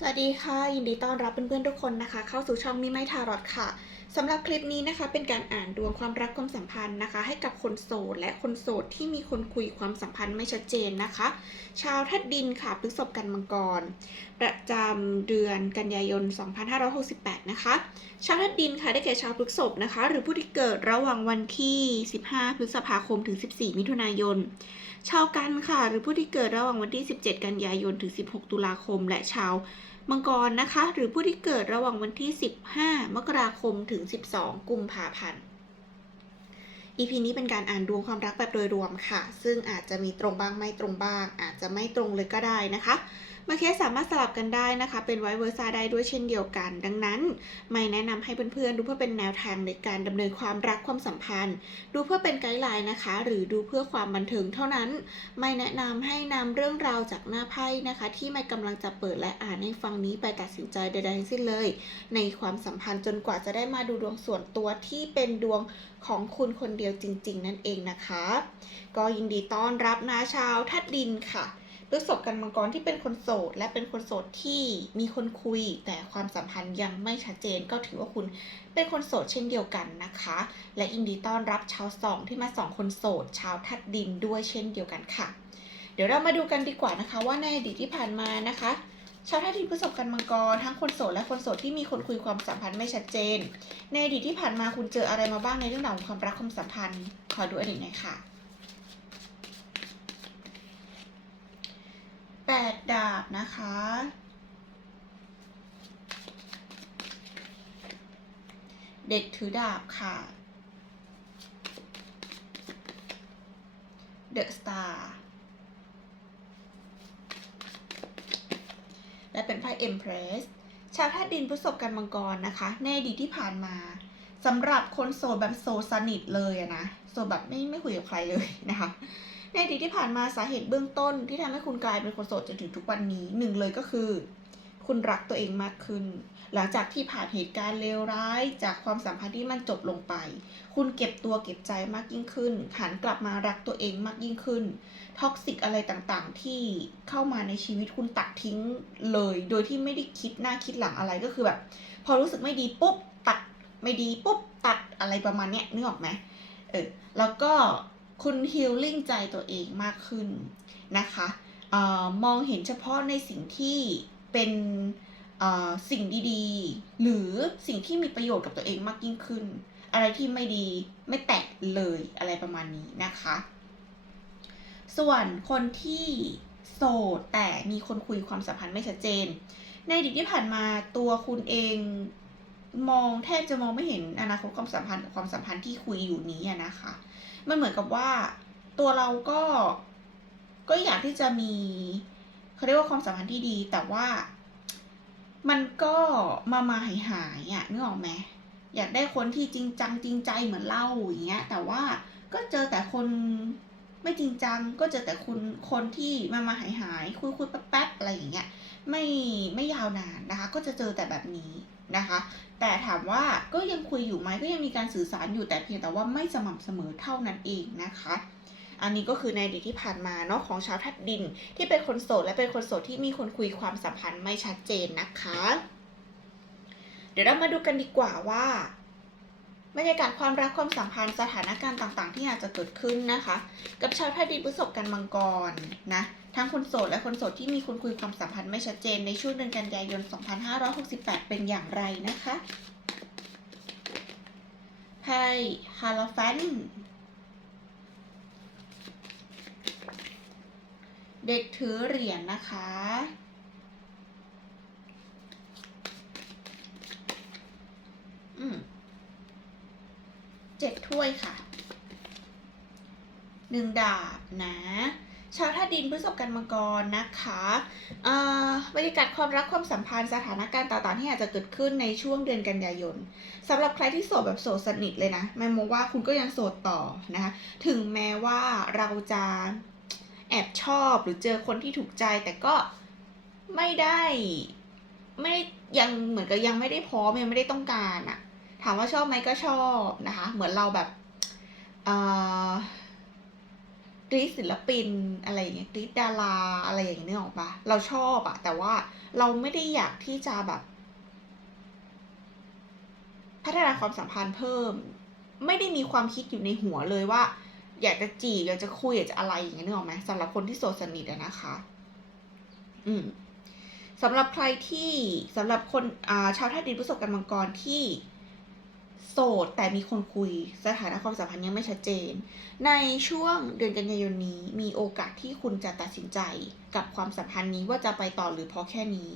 สวัสดีค่ะ ยินดีต้อนรับเพื่อนๆทุกคนนะคะ เข้าสู่ช่องมิไม่ทารอดค่ะ สำหรับคลิปนี้นะคะเป็นการอ่านดวงความรักความสัมพันธ์นะคะ ให้กับคนโสดและคนโสดที่มีคนคุยความสัมพันธ์ไม่ชัดเจนนะคะ ชาวทัดดินค่ะพฤษภกันมังกร ประจำเดือนกันยายน 2568 นะคะ ชาวทัดดินค่ะได้แก่ชาวพฤษภนะคะ หรือผู้ที่เกิดระหว่างวันที่ 15 พฤษภาคมถึง 14 มิถุนายน ชาวกันค่ะ หรือผู้ที่เกิดระหว่างวันที่ 17 กันยายนถึง 16 ตุลาคม และชาว มังกรนะคะ หรือผู้ที่เกิดระหว่างวันที่ 15 มกราคมถึง 12 กุมภาพันธ์ EP นี้เป็นการอ่านดวงความรักแบบโดยรวมค่ะ ซึ่งอาจจะมีตรงบ้างไม่ตรงบ้าง อาจจะไม่ตรงเลยก็ได้นะคะ มาเคสสามารถสลับกันได้นะคะ เป็นไวเวอร์ซาได้ด้วยเช่นเดียวกัน ดังนั้น ไม่แนะนำให้เพื่อนๆ ดูเพื่อเป็นแนวทางในการดำเนินความรักความสัมพันธ์ ดูเพื่อเป็นไกด์ไลน์นะคะ หรือดูเพื่อความบันเทิงเท่านั้น ไม่แนะนำให้นำเรื่องราวจากหน้าไพ่นะคะ ที่ไม่กำลังจะเปิดและอ่านให้ฟังนี้ไปตัดสินใจใดๆทั้งสิ้นเลย ในความสัมพันธ์จนกว่าจะได้มาดูดวงส่วนตัวที่เป็นดวงของคุณคนเดียวจริง ๆ นั่นเองนะคะ ก็ยินดีต้อนรับนาชาวทัดดินค่ะ พฤษภกันมังกรที่เป็นคนโสด และเป็นคนโสดที่มีคนคุย แต่ความสัมพันธ์ยังไม่ชัดเจน ก็ถือว่าคุณเป็นคนโสดเช่นเดียวกันนะคะ และยินดีต้อนรับชาวสองที่มาสองคนโสด ชาวทัดดินด้วยเช่นเดียวกันค่ะ เดี๋ยวเรามาดูกันดีกว่านะคะว่าในอดีตที่ผ่านมานะคะชาวทัดดินพฤษภกันมังกรทั้งคนโสดและคนโสดที่มีคนคุยความสัมพันธ์ไม่ชัดเจน ในอดีตที่ผ่านมาคุณเจออะไรมาบ้างในเรื่องราวของความรักความสัมพันธ์ ขอดูอดีตหน่อยค่ะ แปดดาบนะคะ เด็กถือดาบค่ะ The Star และเป็นไพ่ Empress ชาวธาตุดินพฤษภกันมังกรนะคะ ในอดีตที่ผ่านมาสำหรับคนโสดแบบโสดสนิทเลยนะโสดแบบไม่ไม่คุยกับใครเลยนะคะ ในอดีตที่ผ่านมาสาเหตุเบื้องต้นที่ทำให้คุณกลายเป็นคนโสดจนถึงทุกวันนี้หนึ่งเลยก็คือ คุณรักตัวเองมากขึ้น หลังจากที่ผ่านเหตุการณ์เลวร้าย จากความสัมพันธ์ที่มันจบลงไป คุณเก็บตัวเก็บใจมากยิ่งขึ้นหันกลับมารักตัวเองมากยิ่งขึ้นท็อกซิกอะไรต่างๆ ที่เข้ามาในชีวิตคุณตัดทิ้งเลย โดยที่ไม่ได้คิดหน้าคิดหลังอะไรก็คือแบบ พอรู้สึกไม่ดีปุ๊บตัดไม่ดีปุ๊บตัดอะไรประมาณเนี้ยนึกออกไหมเออแล้วก็ คุณฮิลลิ่งใจตัวเองมากขึ้นนะคะออมองเห็นเฉพาะในสิ่งที่เป็นสิ่งดีๆ หรือสิ่งที่มีประโยชน์กับตัวเองมากยิ่งขึ้น อะไรที่ไม่ดีไม่แตะเลยอะไรประมาณนี้นะคะ ส่วนคนที่โสดแต่มีคนคุยความสัมพันธ์ไม่ชัดเจน ในอดีตที่ผ่านมาตัวคุณเองมองแทบจะมองไม่เห็นอนาคตความสัมพันธ์กับความสัมพันธ์ที่คุยอยู่นี้นะคะ มันเหมือนกับว่าตัวเราก็ก็อยากที่จะมีเขาเรียกว่าความสัมพันธ์ที่ดี แต่ว่ามันก็มามาหายหายอะนึกออกไหมอยากได้คนที่จริงจังจริงใจเหมือนเราอย่างเงี้ย แต่ว่าก็เจอแต่คนไม่จริงจัง ก็เจอแต่คนคนที่มามาหายหายคุยคุยแป๊บๆอะไรอย่างเงี้ย ไม่ไม่ยาวนานนะคะ ก็จะเจอแต่แบบนี้ นะคะ แต่ถามว่าก็ยังคุยอยู่ไหมก็ยังมีการสื่อสารอยู่แต่เพียงแต่ว่าไม่สม่ำเสมอเท่านั้นเองนะคะ อันนี้ก็คือในอดีตที่ผ่านมาเนาะของชาวทัดดิน ที่เป็นคนโสดและเป็นคนโสดที่มีคนคุยความสัมพันธ์ไม่ชัดเจนนะคะ เดี๋ยวเรามาดูกันดีกว่าว่าบรรยากาศความรักความสัมพันธ์สถานการณ์ต่างๆ ที่อาจจะเกิดขึ้นนะคะ กับชาวทัดดินพฤษภกันมังกรนะ ทั้งคนโสดและคนโสดที่มีคนคุยความสัมพันธ์ไม่ชัดเจนในช่วงเดือนกันยายน 2568 เป็นอย่างไรนะคะไพ่ฮาโลแฟนเด็กถือเหรียญนะคะ อืมเจ็ดถ้วยค่ะ หนึ่งดาบนะ ชาวท่าตุดินพฤษภกันมังกรนะคะอ่อบรรยากาศความรักความสัมพันธ์สถานการณ์ต่างๆที่อาจจะเกิดขึ้นในช่วงเดือนกันยายนสำหรับใครที่โสดแบบโสดสนิทเลยนะแม่มองว่าคุณก็ยังโสดต่อนะคะถึงแม้ว่าเราจะแอบชอบหรือเจอคนที่ถูกใจแต่ก็ไม่ได้ไม่ได้ยังเหมือนกับยังไม่ได้พร้อมยังไม่ได้ต้องการอะถามว่าชอบไหมก็ชอบนะคะ เหมือนเราแบบเอ่อ กรีดศิลปินอะไรอย่างเงี้ยกรีดดาราอะไรอย่างเงี้ยนึกออกปะเราชอบอะแต่ว่าเราไม่ได้อยากที่จะแบบ พัฒนาความสัมพันธ์เพิ่ม ไม่ได้มีความคิดอยู่ในหัวเลยว่า อยากจะจีบอยากจะคุยอยากจะอะไรอย่างเงี้ยนึกออกไหมสำหรับคนที่โสดสนิทอะนะคะ อืมสำหรับใครที่สำหรับคนอ่าชาวธาตุดินพฤษภกันมังกรที่ โสดแต่มีคนคุยสถานะความสัมพันธ์ยังไม่ชัดเจน ในช่วงเดือนกันยายนนี้มีโอกาสที่คุณจะตัดสินใจกับความสัมพันธ์นี้ว่าจะไปต่อหรือพอแค่นี้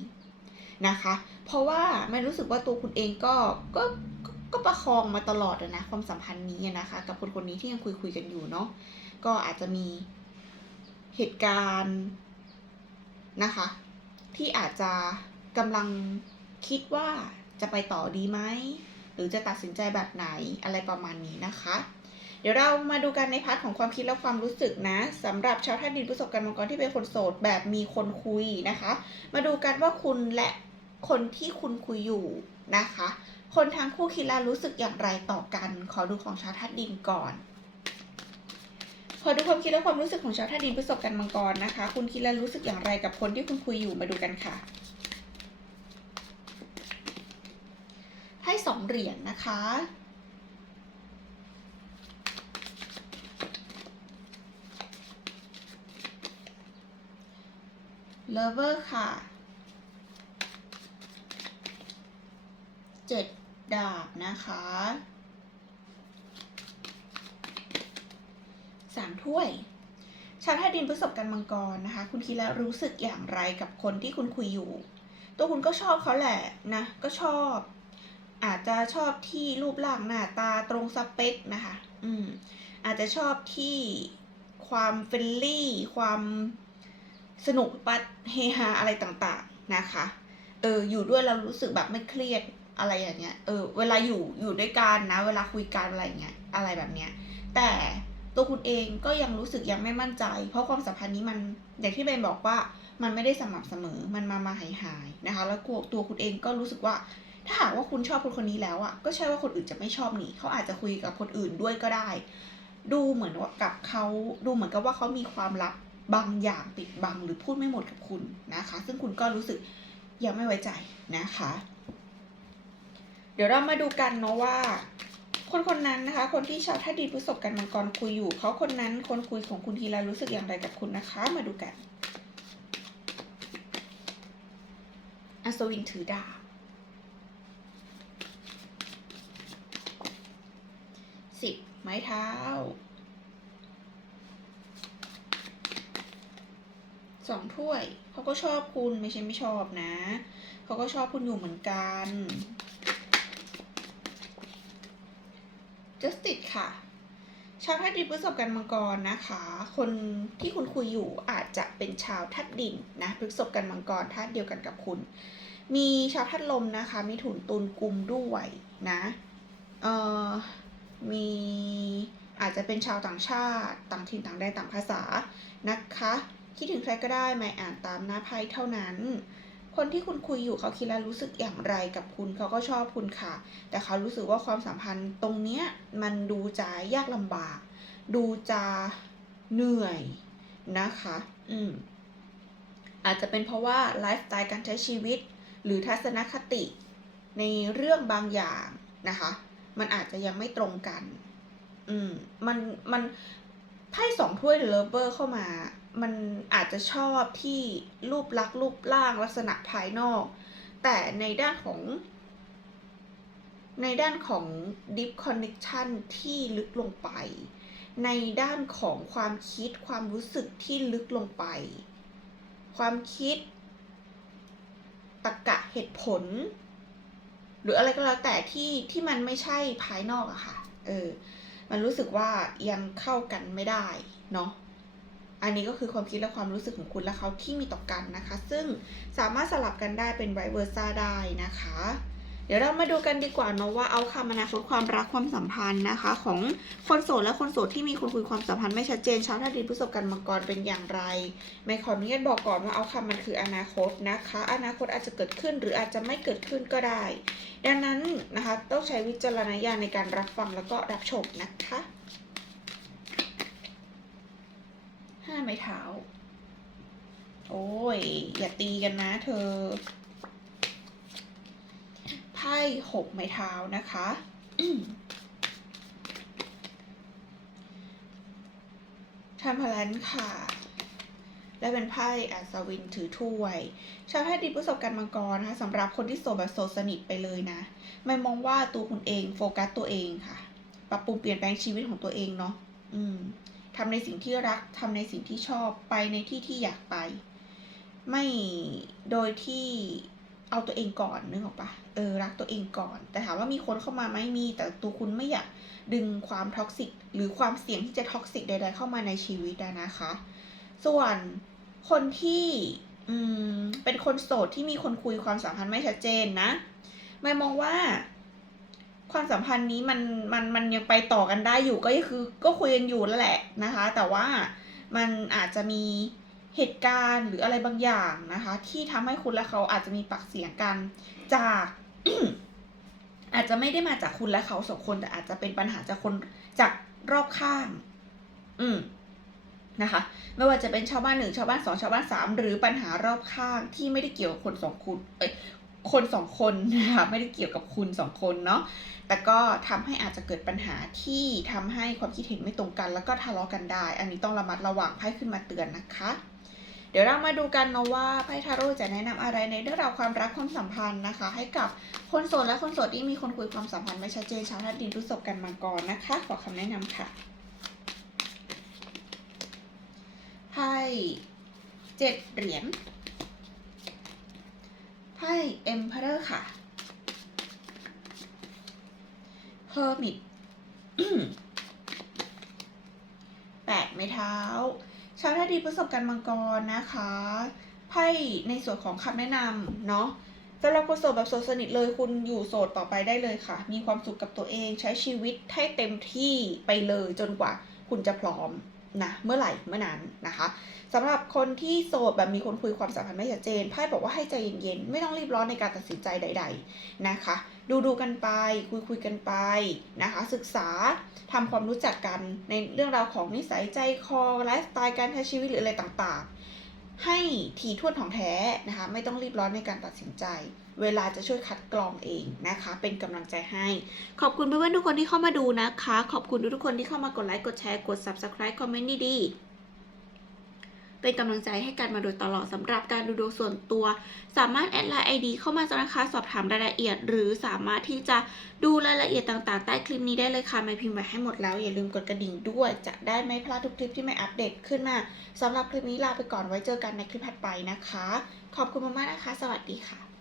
นะคะ เพราะว่าไม่รู้สึกว่าตัวคุณเองก็ก็ก็ก็ประคองมาตลอดนะความสัมพันธ์นี้นะคะ กับคนคนนี้ที่ยังคุยคุยกันอยู่เนาะก็อาจจะมีเหตุการณ์นะคะ ที่อาจจะกำลังคิดว่าจะไปต่อดีไหม หรือจะตัดสินใจแบบไหนอะไรประมาณนี้นะคะ เดี๋ยวเรามาดูกันในพาร์ทของความคิดและความรู้สึกนะสำหรับชาวธาตุดินพฤษภกันมังกรที่เป็นคนโสดแบบมีคนคุยนะคะ มาดูกันว่าคุณและคนที่คุณคุยอยู่นะคะ คนทั้งคู่คิดและรู้สึกอย่างไรต่อกัน ขอดูของชาวธาตุดินก่อนขอดูความคิดและความรู้สึกของชาวธาตุดินพฤษภกันมังกรนะคะ คุณคิดและรู้สึกอย่างไรกับคนที่คุณคุยอยู่มาดูกันค่ะ ให้ สองเหรียญนะคะเลเวอร์ค่ะเจ็ดดาบนะคะสามถ้วยชาวธาตุดินพฤษภกันมังกรนะคะ คุณคิดแล้วรู้สึกอย่างไรกับคนที่คุณคุยอยู่ ตัวคุณก็ชอบเขาแหละนะ ก็ชอบ อาจจะชอบที่รูปร่างหน้าตาตรงสเปคนะคะ อืม อาจจะชอบที่ความเฟรนลี่ ความสนุกปัดเฮฮาอะไรต่างๆนะคะ เออ อยู่ด้วยเรารู้สึกแบบไม่เครียดอะไรอย่างเงี้ย เออ เวลาอยู่อยู่ด้วยกันนะ เวลาคุยกันอะไรเงี้ย อะไรแบบเนี้ย แต่ตัวคุณเองก็ยังรู้สึกยังไม่มั่นใจ เพราะความสัมพันธ์นี้มันอย่างที่เบนบอกว่ามันไม่ได้สม่ำเสมอ มันมามาหายหายนะคะ แล้วตัวคุณเองก็รู้สึกว่า ถ้าหากว่าคุณชอบคนคนนี้แล้วอะก็ใช่ว่าคนอื่นจะไม่ชอบนี่เขาอาจจะคุยกับคนอื่นด้วยก็ได้ ดูเหมือนว่ากับเขาดูเหมือนกับว่าเขามีความลับบางอย่างปิดบังหรือพูดไม่หมดกับคุณนะคะ ซึ่งคุณก็รู้สึกยังไม่ไว้ใจนะคะ เดี๋ยวเรามาดูกันเนาะว่า คนคนนั้นนะคะ คนที่ชาวท่าดินพฤษภกันมังกรคุยอยู่เขาคนนั้นคนคุยของคุณทีไรรู้สึกอย่างไรกับคุณนะคะ มาดูกันอัศวินถือดาบสิบ ไม้เท้า สองถ้วย เขาก็ชอบคุณไม่ใช่ไม่ชอบนะ เขาก็ชอบคุณอยู่เหมือนกัน justice ค่ะชาวธาตุดินพฤษภกันมังกรนะคะ คนที่คุณคุยอยู่อาจจะเป็นชาวธาตุดินนะพฤษภกันมังกรธาตุเดียวกันกับคุณ มีชาวธาตุลมนะคะ มีถุนตุนกุมด้วยนะ เอ่อ มีอาจจะเป็นชาวต่างชาติ ต่างถิ่นต่างแดนต่างภาษานะคะ คิดถึงใครก็ได้ไม่อ่านตามหน้าไพ่เท่านั้น คนที่คุณคุยอยู่เขาคิดแล้วรู้สึกอย่างไรกับคุณเขาก็ชอบคุณค่ะ แต่เขารู้สึกว่าความสัมพันธ์ตรงเนี้ยมันดูจะยากลำบาก ดูจะเหนื่อยนะคะ อืมอาจจะเป็นเพราะว่าไลฟ์สไตล์การใช้ชีวิต หรือทัศนคติในเรื่องบางอย่างนะคะ มันอาจจะยังไม่ตรงกัน อืม มันมันไพ่สองถ้วยหรือเลเวอร์เข้ามา มันอาจจะชอบที่รูปลักษ์รูปร่างลักษณะภายนอก แต่ในด้านของ ในด้านของ deep connection ที่ลึกลงไป ในด้านของความคิดความรู้สึกที่ลึกลงไป ความคิดตรรกะเหตุผล หรืออะไรก็แล้วแต่ที่ที่มันไม่ใช่ภายนอกอะค่ะ เออ มันรู้สึกว่ายังเข้ากันไม่ได้เนาะ อันนี้ก็คือความคิดและความรู้สึกของคุณและเขาที่มีต่อกันนะคะ ซึ่งสามารถสลับกันได้เป็นไวเวอร์ซ่าได้นะคะ เดี๋ยวเรามาดูกันดีกว่าเนาะว่าเอาคำอนาคตความรักความสัมพันธ์นะคะ ของคนโสดและคนโสดที่มีคนคุยความสัมพันธ์ไม่ชัดเจนชาวธาตุดินพฤษภกันมังกรเป็นอย่างไร ไม่ขออนุญาตบอกก่อนว่าเอาคำมันคืออนาคตนะคะ อนาคตอาจจะเกิดขึ้นหรืออาจจะไม่เกิดขึ้นก็ได้ ดังนั้นนะคะต้องใช้วิจารณญาณในการรับฟังแล้วก็รับชมนะคะห้าไม้เท้า โอ้ยอย่าตีกันนะเธอ ไพ่หกไม้เท้านะคะทำพลันค่ะ และเป็นไพ่อัศวินถือถ้วย ชาวไพ่ดีประสบการณ์มังกรนะคะสำหรับคนที่โสดแบบโสดสนิทไปเลยนะ ไม่มองว่าตัวคุณเองโฟกัสตัวเองค่ะ ปรับปรุงเปลี่ยนแปลงชีวิตของตัวเองเนาะ อืมทำในสิ่งที่รักทำในสิ่งที่ชอบ ไปในที่ที่อยากไป ไม่โดยที่ เอาตัวเองก่อนนึกออกปะเออรักตัวเองก่อน แต่ถามว่ามีคนเข้ามาไหมมี แต่ตัวคุณไม่อยากดึงความท็อกซิกหรือความเสี่ยงที่จะท็อกซิกใด ๆ เข้ามาในชีวิตนะคะ ส่วนคนที่อืมเป็นคนโสดที่มีคนคุยความสัมพันธ์ไม่ชัดเจนนะไม่มองว่าความสัมพันธ์นี้มันมันมันยังไปต่อกันได้อยู่ก็คือก็คุยกันอยู่แล้วแหละนะคะ แต่ว่ามันอาจจะมี เหตุการณ์หรืออะไรบางอย่างนะคะ ที่ทำให้คุณและเขาอาจจะมีปากเสียงกันจากอาจจะไม่ได้มาจากคุณและเขาสองคนแต่อาจจะเป็นปัญหาจากคนจากรอบข้าง อืมนะคะ ไม่ว่าจะเป็นชาวบ้านหนึ่งชาวบ้านสองชาวบ้านสามหรือปัญหารอบข้างที่ไม่ได้เกี่ยวกับคนสองคุณเอ้ยคนสองคนนะคะไม่ได้เกี่ยวกับคุณสองคนเนาะแต่ก็ทำให้อาจจะเกิดปัญหาที่ทำให้ความคิดเห็นไม่ตรงกัน แล้วก็ทะเลาะกันได้ อันนี้ต้องระมัดระวังไพ่ขึ้นมาเตือนนะคะ เดี๋ยวเรามาดูกันนะว่าไพ่ทาโร่จะแนะนำอะไรในเรื่องราวความรักความสัมพันธ์นะคะ ให้กับคนโสดและคนโสดที่มีคนคุยความสัมพันธ์ไม่ชัดเจนชาวธาตุดินพฤษภกันมาก่อนนะคะ ขอคำแนะนำค่ะไพ่เจ็ดเหรียญไพ่ Emperor ค่ะ Hermit แปดไม้เท้า ชาวราตุดินประสบการณ์มังกรนะคะไพ่ในส่วนของคำแนะนำเนาะสำหรับคนโสดแบบโสดสนิทเลยคุณอยู่โสดต่อไปได้เลยค่ะ มีความสุขกับตัวเองใช้ชีวิตให้เต็มที่ไปเลยจนกว่าคุณจะพร้อม นะเมื่อไหร่เมื่อนั้นนะคะสำหรับคนที่โสดแบบมีคนคุยความสัมพันธ์ไม่ชัดเจนไพ่บอกว่าให้ใจเย็นๆไม่ต้องรีบร้อนในการตัดสินใจใด ๆนะคะ ดูดูๆกันไปคุยคุยๆกันไปนะคะ ศึกษาทำความรู้จักกันในเรื่องราวของนิสัยใจคอไลฟ์สไตล์การใช้ชีวิตหรืออะไรต่างๆ ให้ถี่ถ้วนของแท้นะคะ ไม่ต้องรีบร้อนในการตัดสินใจ เวลาจะช่วยคัดกรองเองนะคะ เป็นกำลังใจให้ ขอบคุณเพื่อนๆทุกคนที่เข้ามาดูนะคะ ขอบคุณทุกๆคนที่เข้ามากดไลค์กดแชร์กด subscribe คอมเมนต์ดีๆเป็นกำลังใจให้กันมาโดยตลอดสำหรับการดูดวงส่วนตัว สามารถแอดไลน์ ID เข้ามาจนะคะสอบถามรายละเอียด หรือสามารถที่จะดูรายละเอียดต่างๆ ใต้คลิปนี้ได้เลยค่ะไม่พิมพ์ไว้ให้หมดแล้วอย่าลืมกดกระดิ่งด้วย จะได้ไม่พลาดทุกคลิปที่ไม่อัปเดตขึ้นมาสำหรับคลิปนี้ลาไปก่อนไว้เจอกันในคลิปถัดไปนะคะ ขอบคุณมากๆนะคะ สวัสดีค่ะ